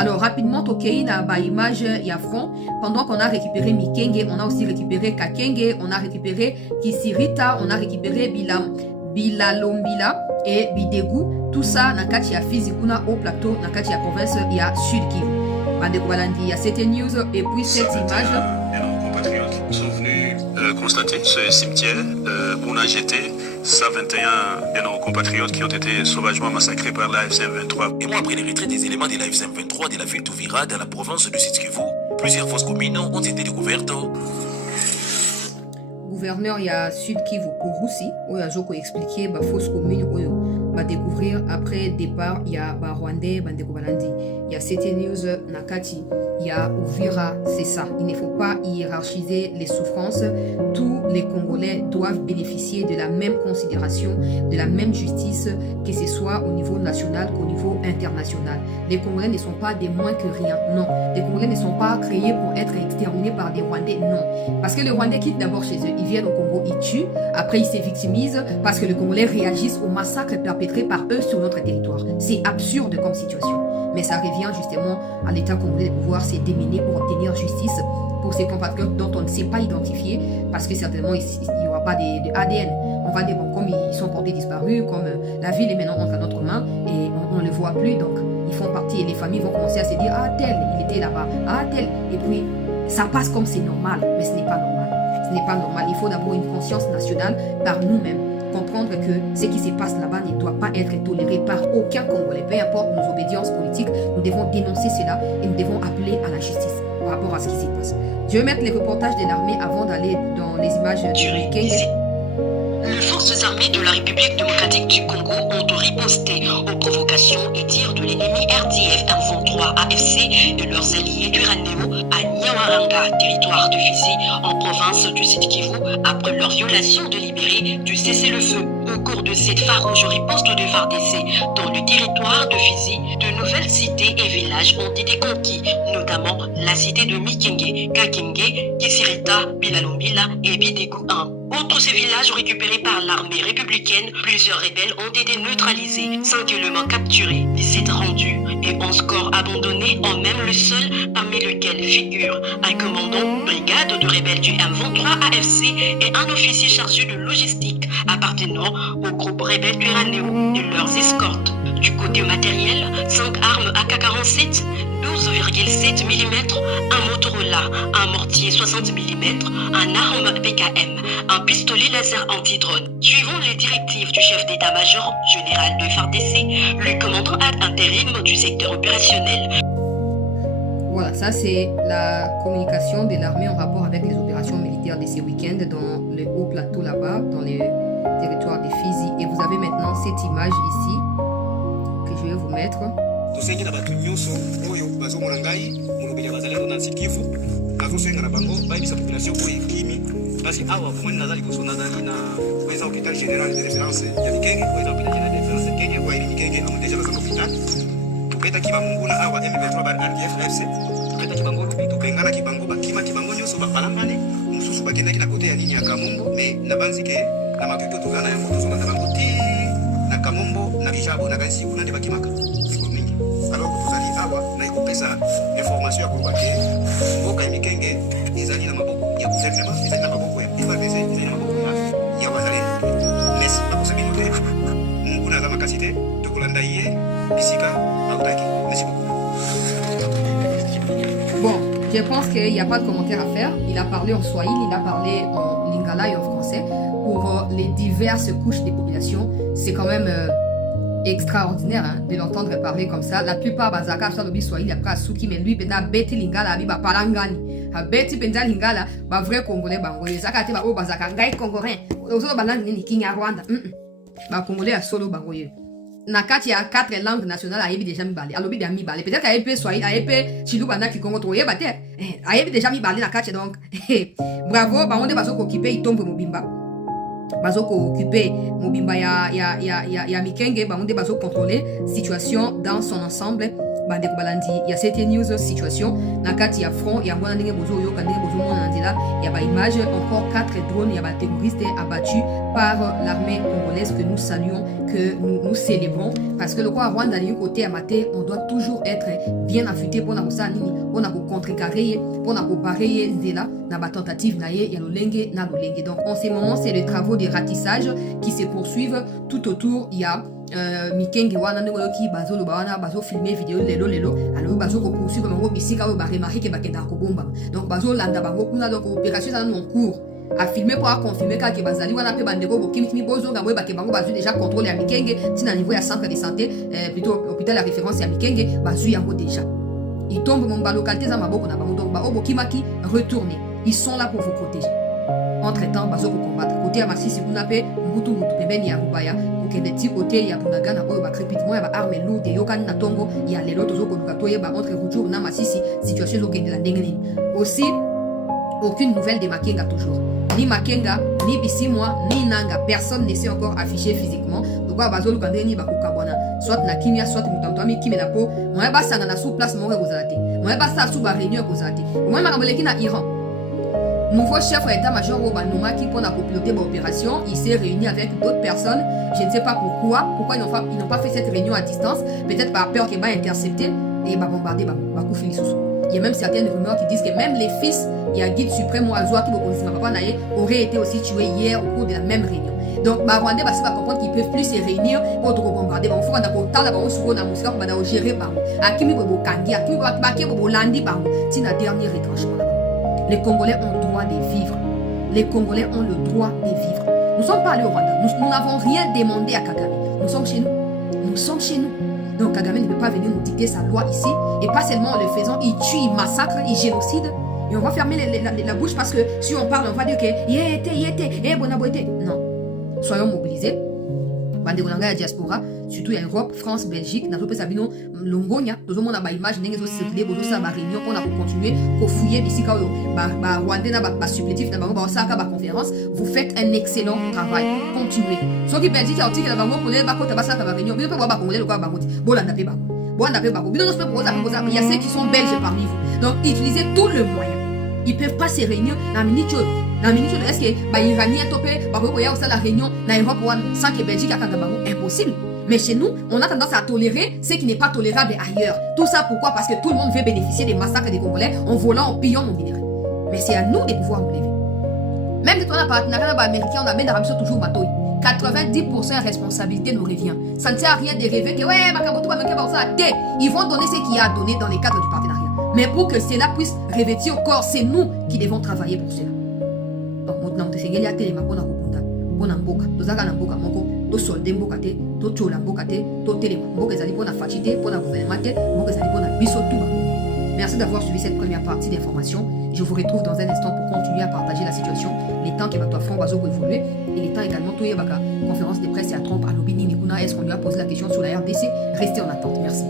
Alors rapidement, Tokei na ba image ya front. Pendant qu'on a récupéré Mikenge, on a aussi récupéré Kakenge, on a récupéré Kisirita, on a récupéré Bilalombila et Bidegu. Tout ça na kati ya Fizi kuna au plateau, na kati ya province ya Sud Kivu. Bande Kubalandi, il y a cette news et puis cette image. Nos compatriotes sont venus constater ce cimetière où on a jeté 121 de nos compatriotes qui ont été sauvagement massacrés par la FCM23. Et moi, après les retraits des éléments de la FCM23 de la ville d'Ouvira dans la province du Sud Kivu, plusieurs fosses communes ont été découvertes. Gouverneur il y a Sud Kivu Kurusi, où il y a Joko expliqué bah fausse commune où va découvrir après départ il y a bah Rwandais Bande Kubalandi. Il y a CT News Nakati, il y a Ouvira, c'est ça. Il ne faut pas hiérarchiser les souffrances. Tous les Congolais doivent bénéficier de la même considération, de la même justice, que ce soit au niveau national qu'au niveau international. Les Congolais ne sont pas des moins que rien, non. Les Congolais ne sont pas créés pour être exterminés par des Rwandais, non. Parce que les Rwandais quittent d'abord chez eux, ils viennent au Congo, ils tuent, après ils se victimisent parce que les Congolais réagissent aux massacres perpétrés par eux sur notre territoire. C'est absurde comme situation. Mais ça revient justement à l'État congolais de pouvoir se démener pour obtenir justice pour ces compatriotes dont on ne sait pas identifier, parce que certainement il n'y aura pas de ADN. On va dire, bon, comme ils sont portés disparus, comme la ville est maintenant entre notre main et on ne le voit plus, donc ils font partie et les familles vont commencer à se dire, ah tel, il était là-bas, ah tel, et puis ça passe comme c'est normal, mais ce n'est pas normal. Ce n'est pas normal. Il faut d'abord une conscience nationale par nous-mêmes. Comprendre que ce qui se passe là-bas ne doit pas être toléré par aucun Congolais. Peu importe nos obédiences politiques, nous devons dénoncer cela et nous devons appeler à la justice par rapport à ce qui se passe. Je vais mettre les reportages de l'armée avant d'aller dans les images de Kenya. Les forces armées de la République démocratique du Congo ont riposté aux provocations et tirs de l'ennemi RDF M23 AFC et leurs alliés du Ranéo à Nyawaranga, territoire de Fizi, en province du Sud Kivu, après leur violation délibérée du cessez-le-feu. Au cours de cette farouche riposte de FARDC dans le territoire de Fizi, de nouvelles cités et villages ont été conquis, notamment la cité de Mikenge, Kakenge, Kisirita, Bilalombila et Bidegu 1. Outre ces villages récupérés par l'armée républicaine, plusieurs rebelles ont été neutralisés, 5 éléments capturés, 17 rendus et 11 corps abandonnés en même le sol, parmi lesquels figure un commandant brigade de rebelles du M23 AFC et un officier chargé de logistique appartenant au groupe rebelle du Ranéo et leurs escortes. Du côté matériel, 5 armes AK-47, 12,7 mm, un Motorola, un mortier 60 mm, un arme PKM, un pistolet laser anti-drone. Suivant les directives du chef d'état-major général de FARDC, le commandant ad intérim du secteur opérationnel. Voilà, ça c'est la communication de l'armée en rapport avec les opérations militaires de ces week-ends dans le haut plateau là-bas, dans les territoires de Fizi. Et vous avez maintenant cette image ici que je vais vous mettre. Tosengela batu nyonso oyo bazomona ngai molobeli bazalendo na Sud Kivu nazosenga na bango bayebisa population oyo ekimi kasi awa komoni nazali koso nazali na oyo hôpital général de référence ya Mikenge oyo hôpital général de référence ya Kenya oyo Mikenge amo déjà bazali hôpital topetaki bamonguna awa M23 bar RDF FC topetaki bango lobi tobenganaki bango bakimaki bango nyonso babalambane mosusu bakendaki na kote ya nini ya Kamombo mais na banzike na mapepo tozala na yango tozolanda bango ti na Kamombo na Bijabo na kasi kuna nde bakimaka. Alors tozali awa na ekopesa information ya koloba ke mboka ya Mikenge ezali na maboko ya gouvernement, ezali na maboko ya FARDC, ezali na maboko ya wazalendo. Merci bakosabi note monguna aza makasi te tokolanda ye bisika autaki. Merci beaucoup. Bon, je pense qu'il n'y a pas de commentaire à faire. Il a parlé en swahili, il a parlé en lingala et en français. Pour les diverses couches des populations, c'est quand même extraordinaire hein, de l'entendre parler comme ça. La plupart bazaka ça lobi swahili après suki, mais lui penda beti lingala abi ba palangani ha beti penda lingala ba vrai congolais bangoye zaka te ba o bazaka ngai congolais ozo balangi ni kinya Rwanda ba congolais a solo bangoye na kati ya 4 langues nationales ayebi déjà mibale alobi da mibale peut-être ayebi swahili ayebi chiluba na kikongo to yeba te ayebi déjà mibale na kati donc bravo ba onde bazo occuper itombe mobimba bazo occuper mobimba ya Mikenge ba onde bazo contrôler situation dans son ensemble bandeko balandi ya CT News situation na kati ya front ya ngwana ndenge bozo yoka ndenge bozo mona nzela ya ba image encore 4 drones ya ba terroristes abattus par l'armée congolaise que nous saluons, que nous célébrons, parce que le quoi Rwanda d'un côté à maté on doit toujours être bien affûté pour na ko nini pour na ko contrecarrer pour na ko barrer nzela na ba tentative na ye ya lolenge na lolenge. Donc en ces moments c'est les travaux de ratissage qui se poursuivent tout autour. Il y a mikenge wana ndeko yoki bazo lo wana bazo filmer vidéo lelo alors bazo ko poursuivre bango bisika ba remarquer ke bakenda ko bomba, donc bazo landa bango kuna, donc opération ça en cours à filmer pour confirmer que bazali wana pe bandeko bokimi bozonga boye bake bango bazu déjà contrôle ya mikenge tina niveau ya centre de santé plutôt hôpital la référence ya mikenge bazu yango déjà ils tombent mon ba localité za maboko na bango, donc ba obokimaki retourner, ils sont là pour vous protéger. Entre temps bazo ko combattre côté ya Masisi kuna pe mbutu pembeni ya Rubaya kokende ti côté ya Bunagana oyo ba crépitement ya ba arme lourde yokani na tongo ya lelo tozo ko luka toye ba entre Rutshuru na Masisi situation zo kende la ndenge nini. Aussi aucune nouvelle de Makenga toujours. Ni Makenga, ni Bisimwa, ni Nanga, personne ne s'est encore affiché physiquement. Donc bazo luka ndenge ni ba kokabwana soit na kimia soit mutamto ami kimela po moi ba sanga na sous place mo kozalate moi ba sa sous ba réunion kozalate moi makamboleki na Iran. Nouveau chef d'état-major au Banoumaki pour la piloter l'opération, il s'est réuni avec d'autres personnes. Je ne sais pas pourquoi ils n'ont pas fait cette réunion à distance. Peut-être par peur qu'il va intercepter et va bombarder Bakou Filisous. Il y a même certaines rumeurs qui disent que même les fils, il y a guide suprême ou Azoua qui auraient été aussi tués hier au cours de la même réunion. Donc, les Rwandais va comprendre qu'ils ne peuvent plus se réunir pour bombarder. Il faut qu'on ait gérer. Akimi Bokangi, Akimi Bolandi, c'est la dernière retranchement. Les Congolais ont le droit de vivre. Les Congolais ont le droit de vivre. Nous ne sommes pas allés au Rwanda. Nous n'avons rien demandé à Kagame. Nous sommes chez nous. Nous sommes chez nous. Donc Kagame ne peut pas venir nous dicter sa loi ici. Et pas seulement en le faisant, il tue, il massacre, il génocide. Et on va fermer la bouche parce que si on parle, on va dire que non. Soyons mobilisés. Bande Golanga diaspora, surtout en Europe, France, Belgique, dans le Sabino, Longonia, tout le monde a une image, nous avons circulé, nous avons une réunion pour continuer, pour fouiller, ici, Rwandais, na supplétif, na conférence, vous faites un excellent travail. Continuez. Ceux qui Belgique, ils ont réunion, mais il y a ceux qui sont belges parmi vous. Donc, utilisez tout le moyen. Ils ne peuvent pas se réunir dans la minute. Est-ce que les Iraniens ont la réunion dans l'Europe sans que Belgique ait impossible. Mais chez nous, on a tendance à tolérer ce qui n'est pas tolérable ailleurs. Tout ça pourquoi? Parce que tout le monde veut bénéficier des massacres des Congolais en volant, en pillant nos minéraux. Mais c'est à nous de pouvoir nous lever. Même si on a partenariat américain, on a même toujours bateau. 90% de responsabilité nous revient. Ça ne sert à rien de rêver que ils vont donner ce qu'il y a à donner dans les cadres du partenariat. Mais pour que cela puisse revêtir au corps, c'est nous qui devons travailler pour cela. Donc, nous merci d'avoir suivi cette première partie d'information. Je vous retrouve dans un instant pour continuer à partager la situation. Les temps qui va évoluer et les temps également tout conférence de presse et à Trump à l'Obini Nikuna. Est-ce qu'on lui a posé la question sur la RDC? Restez en attente. Merci.